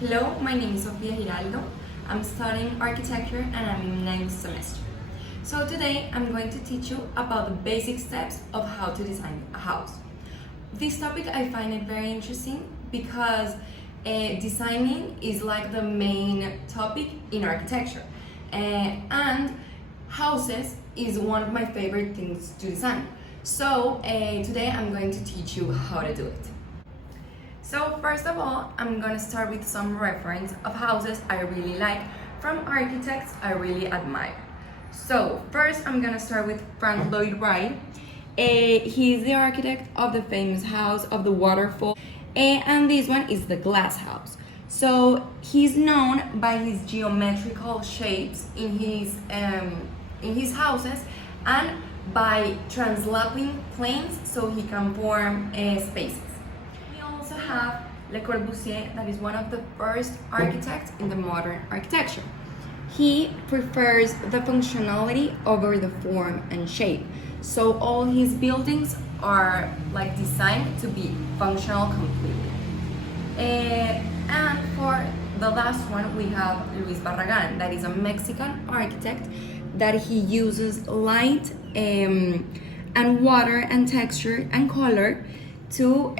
Hello, my name is Sofia Giraldo. I'm studying architecture and I'm in ninth semester. So today I'm going to teach you about the basic steps of how to design a house. This topic I find it very interesting because designing is like the main topic in architecture, and houses is one of my favorite things to design. So today I'm going to teach you how to do it. So first of all, I'm gonna start with some reference of houses I really like from architects I really admire. So first I'm gonna start with Frank Lloyd Wright. He's the architect of the famous House of the Waterfall, and this one is the Glass House. So he's known by his geometrical shapes in his houses and by translating planes so he can form spaces. We also have Le Corbusier, that is one of the first architects in the modern architecture. He prefers the functionality over the form and shape. So all his buildings are like designed to be functional completely. And for the last one, we have Luis Barragan, that is a Mexican architect that he uses light and water and texture and color to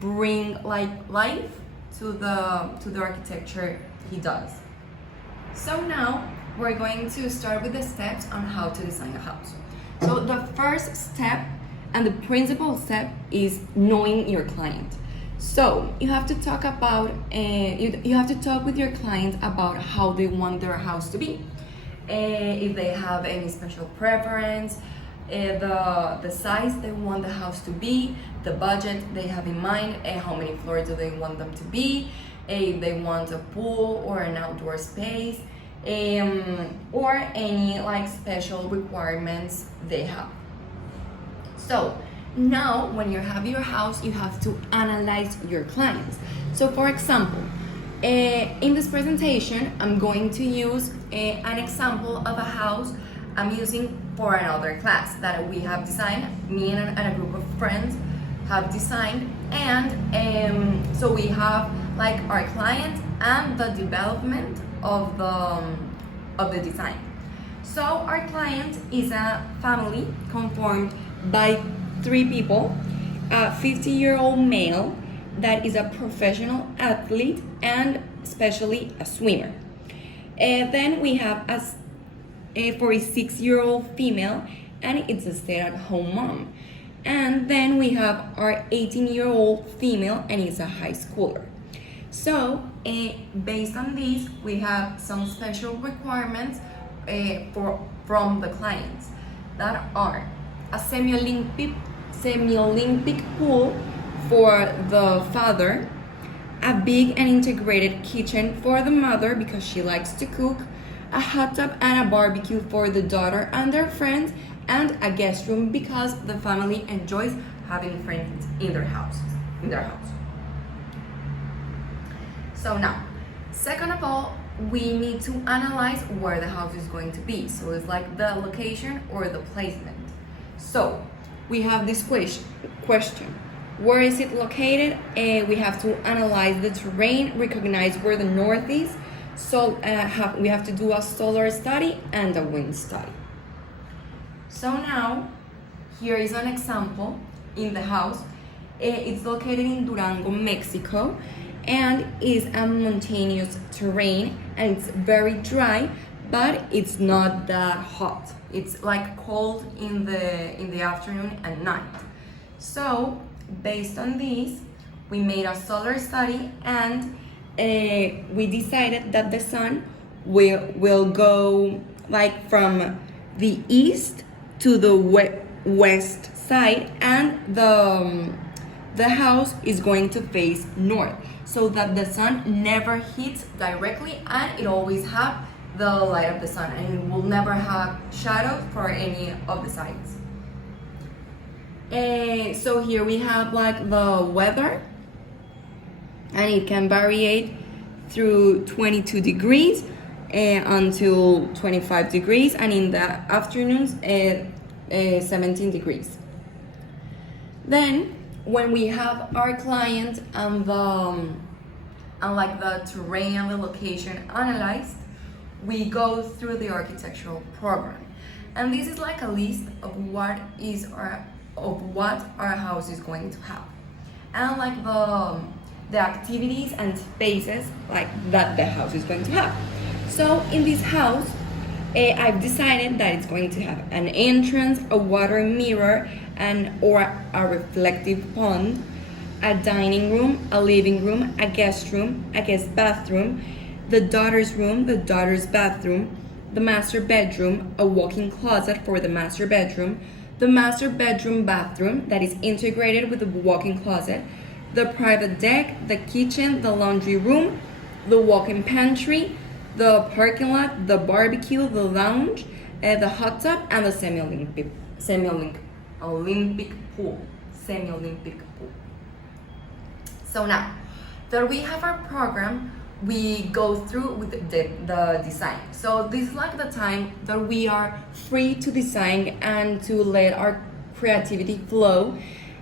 bring like life to the architecture he does. So now we're going to start with the steps on how to design a house. So the first step and the principal step is knowing your client. So you have to talk about you have to talk with your client about how they want their house to be, if they have any special preference, the size they want the house to be, the budget they have in mind, how many floors do they want them to be, if they want a pool or an outdoor space, or any like special requirements they have. So now when you have your house, you have to analyze your clients. So for example, in this presentation, I'm going to use an example of a house I'm using for another class that we have designed, me and a group of friends have designed, and so we have like our client and the development of the design. So our client is a family conformed by 3 people, a 50-year-old male that is a professional athlete and especially a swimmer. Then we have a 46-year-old female, and it's a stay-at-home mom. And then we have our 18-year-old female, and it's a high schooler. So based on this, we have some special requirements from the clients that are a semi-Olympic pool for the father, a big and integrated kitchen for the mother because she likes to cook, a hot tub and a barbecue for the daughter and their friends, and a guest room because the family enjoys having friends in their house. So now, second of all, we need to analyze where the house is going to be. So it's like the location or the placement. So we have this question. Where is it located? We have to analyze the terrain, recognize where the north is. So we have to do a solar study and a wind study. So now, here is an example in the house. It's located in Durango, Mexico, and is a mountainous terrain, and it's very dry, but it's not that hot. It's like cold in the afternoon and night. So based on this, we made a solar study, and we decided that the sun will go like from the east to the west side, and the house is going to face north, so that the sun never hits directly, and it always have the light of the sun, and it will never have shadow for any of the sides. So here we have like the weather, and it can vary through 22 degrees until 25 degrees, and in the afternoons 17 degrees. Then when we have our client and and like the terrain and the location analyzed, we go through the architectural program. And this is like a list of what our house is going to have, and like the activities and spaces like that the house is going to have. So in this house, I've decided that it's going to have an entrance, a water mirror, or a reflective pond, a dining room, a living room, a guest bathroom, the daughter's room, the daughter's bathroom, the master bedroom, a walk-in closet for the master bedroom, the master bedroom bathroom that is integrated with the walk-in closet, the private deck, the kitchen, the laundry room, the walk-in pantry, the parking lot, the barbecue, the lounge, the hot tub, and the semi-Olympic pool. So now that we have our program, we go through with the design. So this is like the time that we are free to design and to let our creativity flow,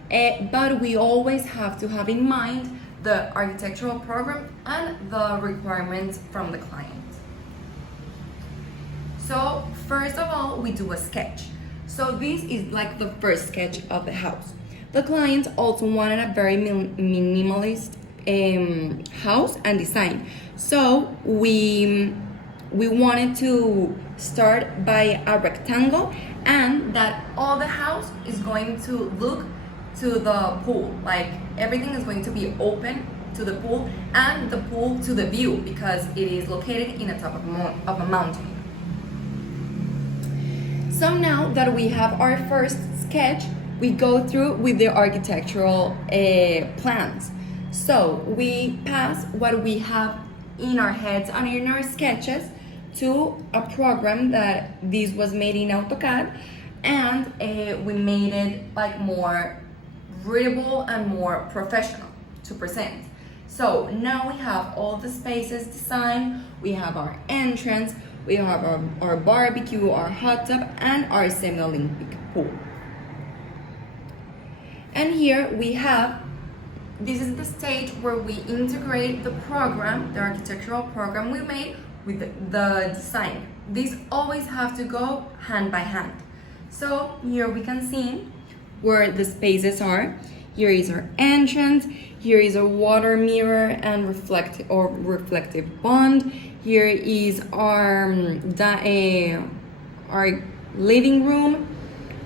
but we always have to have in mind the architectural program and the requirements from the client. So first of all, we do a sketch. So this is like the first sketch of the house. The client also wanted a very minimalist house and design. So we wanted to start by a rectangle, and that all the house is going to look to the pool. Like everything is going to be open to the pool, and the pool to the view, because it is located in the top of a mountain. So now that we have our first sketch, we go through with the architectural plans. So we pass what we have in our heads and in our sketches to a program that this was made in AutoCAD, and we made it like more readable and more professional to present. So now we have all the spaces designed, we have our entrance, we have our barbecue, our hot tub, and our semi-Olympic pool. And here we have, this is the stage where we integrate the program, the architectural program we made with the design. These always have to go hand by hand. So here we can see where the spaces are. Here is our entrance, here is a water mirror and reflective pond. Here is our living room,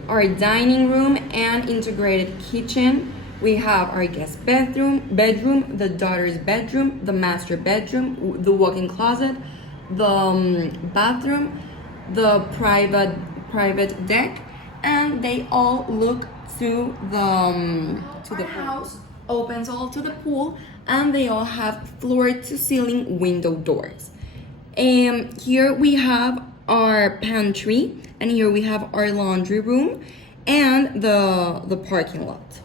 our dining room and integrated kitchen. We have our guest bedroom, the daughter's bedroom, the master bedroom, the walk-in closet, the bathroom, the private deck, and they all look to the house, opens all to the pool, and they all have floor-to-ceiling window doors. Here we have our pantry, and here we have our laundry room and the parking lot.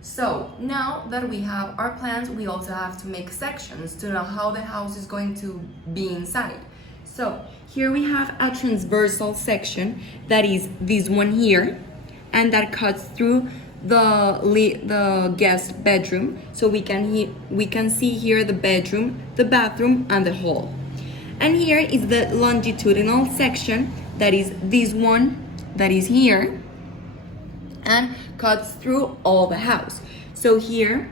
So now that we have our plans, we also have to make sections to know how the house is going to be inside. So here we have a transversal section that is this one here, and that cuts through the guest bedroom, so we can see here the bedroom, the bathroom, and the hall. And here is the longitudinal section, that is this one that is here, and cuts through all the house. So here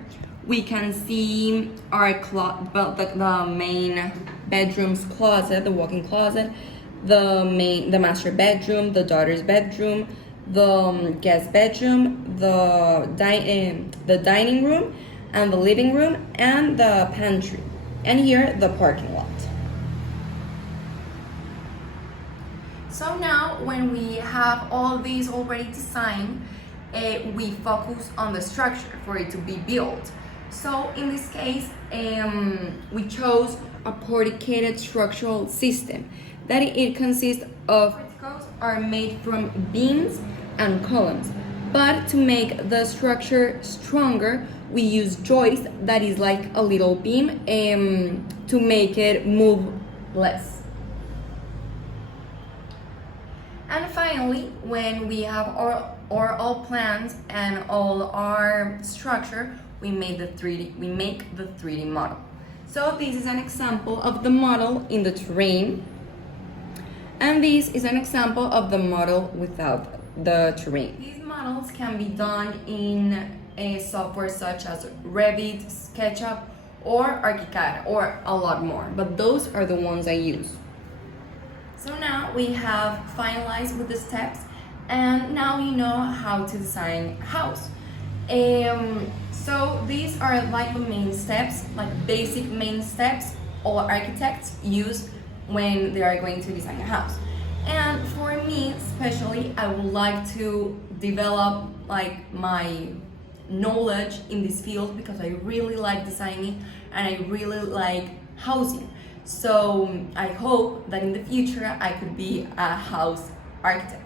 we can see our the main bedroom's closet, the walk-in closet, the master bedroom, the daughter's bedroom, the guest bedroom, the dining room, and the living room, and the pantry, and here the parking lot. So now when we have all these already designed, we focus on the structure for it to be built. So in this case, we chose a porticated structural system that it consists of porticos are made from beams and columns, but to make the structure stronger, we use joist that is like a little beam to make it move less. And finally, when we have all plans and all our structure, we make the 3D model. So this is an example of the model in the terrain, and this is an example of the model without the terrain. These models can be done in a software such as Revit, SketchUp, or ArchiCAD, or a lot more, but those are the ones I use. So now we have finalized with the steps, and now you know how to design a house. So these are like the main steps, like basic main steps all architects use when they are going to design a house. And for me especially, I would like to develop like my knowledge in this field because I really like designing and I really like housing. So I hope that in the future I could be a house architect.